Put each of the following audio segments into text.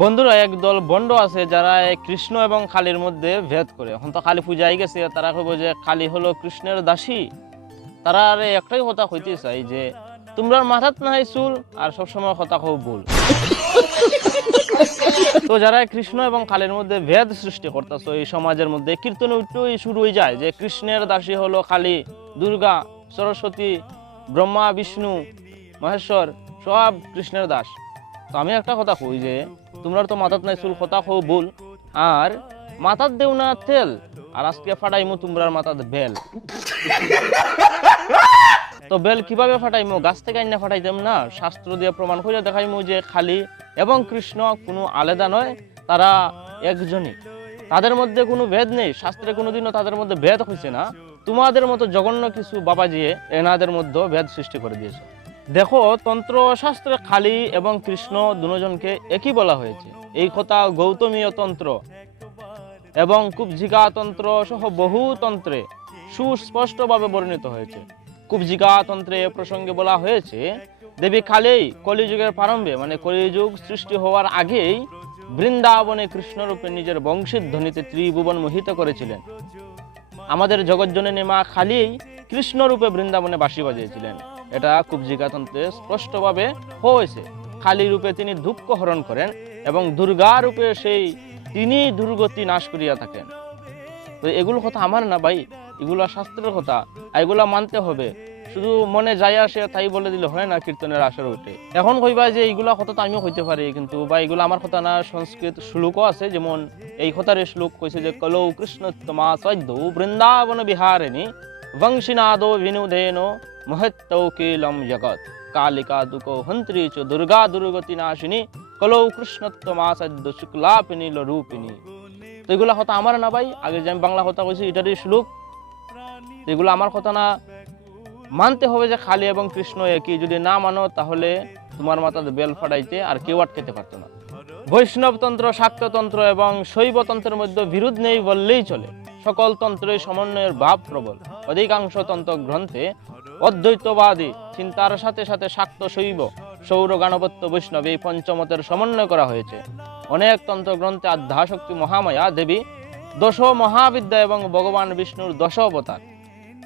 বন্ধুরা, একদল বন্ড আছে যারা কৃষ্ণ এবং কালীর মধ্যে ভেদ করে। এখন তো কালী পূজায় গেছে, তারা কইব যে কালী হলো কৃষ্ণের দাসী। তারা আর একটাই কথা কইতে চাই যে তোমরা মাথাত নাই চুল আর সবসময় কথা কও ভুল। তো যারা কৃষ্ণ এবং কালীর মধ্যে ভেদ সৃষ্টি করতেছ এই সমাজের মধ্যে, কীর্তন উঠেই শুরু হয়ে যায় যে কৃষ্ণের দাসী হলো কালী, দুর্গা, সরস্বতী, ব্রহ্মা, বিষ্ণু, মহেশ্বর সব কৃষ্ণের দাস। তো আমি একটা কথা কই যে তোমরা তো মাথাত নাই চুল কথা কও ভুল, আর মাথাত দেও না তেল, আর আজকে ফাটাইমু তোমরার মাথাত বেল। তো বেল কিভাবে ফাটাইমু? গাছ থেকে আইনা ফাটাইতাম না, শাস্ত্র দিয়ে প্রমাণ করে দেখাইমু যে কালী এবং কৃষ্ণ কোনো আলাদা নয়, তারা একজনই, তাদের মধ্যে কোনো ভেদ নেই। শাস্ত্রে কোনোদিনও তাদের মধ্যে ভেদ হয়েছে না। তোমাদের মতো জঘন্য কিছু বাবাজিয়ে এনাদের মধ্যে ভেদ সৃষ্টি করে দিয়েছে। দেখো, তন্ত্র শাস্ত্রে কালী এবং কৃষ্ণ দুজনকে একই বলা হয়েছে। এই কথা গৌতমীয় তন্ত্র এবং কুব্জিকা তন্ত্র সহ বহু তন্ত্রে সুস্পষ্টভাবে বর্ণিত হয়েছে। কুব্জিকা তন্ত্রে এ প্রসঙ্গে বলা হয়েছে দেবী কালী কলিযুগের প্রারম্ভে, মানে কলিযুগ সৃষ্টি হওয়ার আগেই বৃন্দাবনে কৃষ্ণরূপে নিজের বংশীর ধ্বনিতে ত্রিভুবন মোহিত করেছিলেন। আমাদের জগৎজননী মা কালী কৃষ্ণরূপে বৃন্দাবনে বাঁশি বাজিয়েছিলেন। এটা কুব্জিকা তন্ত্রে স্পষ্টভাবে হয়েছে। কালী রূপে তিনি দুঃখ হরণ করেন এবং দুর্গা রূপে তিনি দুর্গতি নাশ করিয়া থাকেন। তো এগুলো কথা আমার না ভাই, এগুলা শাস্ত্রের কথা, এগুলা মানতে হবে। শুধু মনে যাই আসে তাই বলে দিলে হয় না কীর্তনের আসরে উঠে। এখন কইবা যে এইগুলা কথা তো আমিও হইতে পারি, কিন্তু বা এগুলো আমার কথা না। সংস্কৃত শ্লোকও আছে, যেমন এই কথার শ্লোক কইছে যে কলৌ কৃষ্ণোত্তমা সদ্যৌ বৃন্দাবন বিহারিণী বংশীনাদো বিনুধেন মহত্তৌকিলম জগৎ কালিকা দুঃখো হন্ত্রী চ দুর্গা দুর্গতি নাশিনী কলৌ কৃষ্ণোত্তমা সদ্য শুক্লাপিনী রূপিণী। তো এগুলা কথা আমার না ভাই। আগে যে আমি বাংলা কথা কইছি এটারই শ্লোক, এগুলো আমার কথা না। মানতে হবে যে কালী এবং কৃষ্ণ একই। যদি না মানো তাহলে তোমার মাথাতে বেল ফাটাইতে আর কেউ আটকাতে পারতো না। বৈষ্ণবতন্ত্র, শাক্ততন্ত্র এবং শৈবতন্ত্রের মধ্যে বিরোধ নেই বললেই চলে। সকল তন্ত্রের সমন্বয়ের ভাব প্রবল। অধিকাংশ তন্ত্র গ্রন্থে অদ্বৈতবাদী চিন্তার সাথে সাথে শাক্ত, শৈব, সৌর, গাণপত্য, বৈষ্ণব এই পঞ্চমতের সমন্বয় করা হয়েছে। অনেক তন্ত্র গ্রন্থে আধ্যাশক্তি মহামায়া দেবী, দশ মহাবিদ্যা এবং ভগবান বিষ্ণুর দশ অবতার,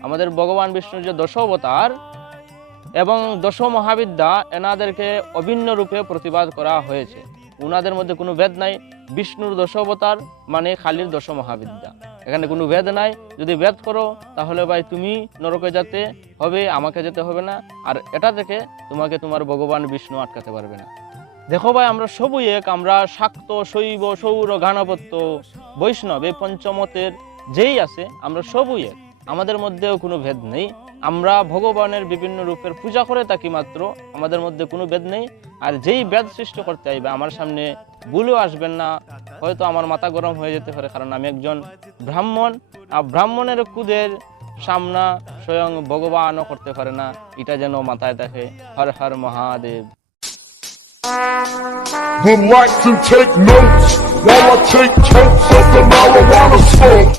আমাদের ভগবান বিষ্ণুর যে দশ অবতার এবং দশ মহাবিদ্যা, এনাদেরকে অভিন্ন রূপে প্রতিবাদ করা হয়েছে। উনাদের মধ্যে কোনো ভেদ নাই। বিষ্ণুর দশ অবতার মানে কালীর দশ মহাবিদ্যা, এখানে কোনো ভেদ নাই। যদি ভেদ করো তাহলে ভাই তুমি নরকে যেতে হবে, আমাকে যেতে হবে না। আর এটা থেকে তোমাকে তোমার ভগবান বিষ্ণু আটকাতে পারবে না। দেখো ভাই, আমরা সবই এক। আমরা শাক্ত, শৈব, সৌর, গাণপত্য, বৈষ্ণব এই পঞ্চমতের যেই আছে, আমরা সবই এক। আমাদের মধ্যেও কোনো ভেদ নেই। আমরা ভগবানের বিভিন্ন রূপের পূজা করে থাকি মাত্র, আমাদের মধ্যে কোনো ভেদ নেই। আর যেই ভেদ সৃষ্টি করতে আইবে আমার সামনে ভুলেও আসবেন না। হয়তো আমার মাথা গরম হয়ে যেতে পারে, কারণ আমি একজন ব্রাহ্মণ, আর ব্রাহ্মণের কুদের সামনা স্বয়ং ভগবানও করতে পারে না। এটা যেন মাথায় থাকে। Har Har Mahadev. Would like to take notes while I take totes of the marijuana smoke.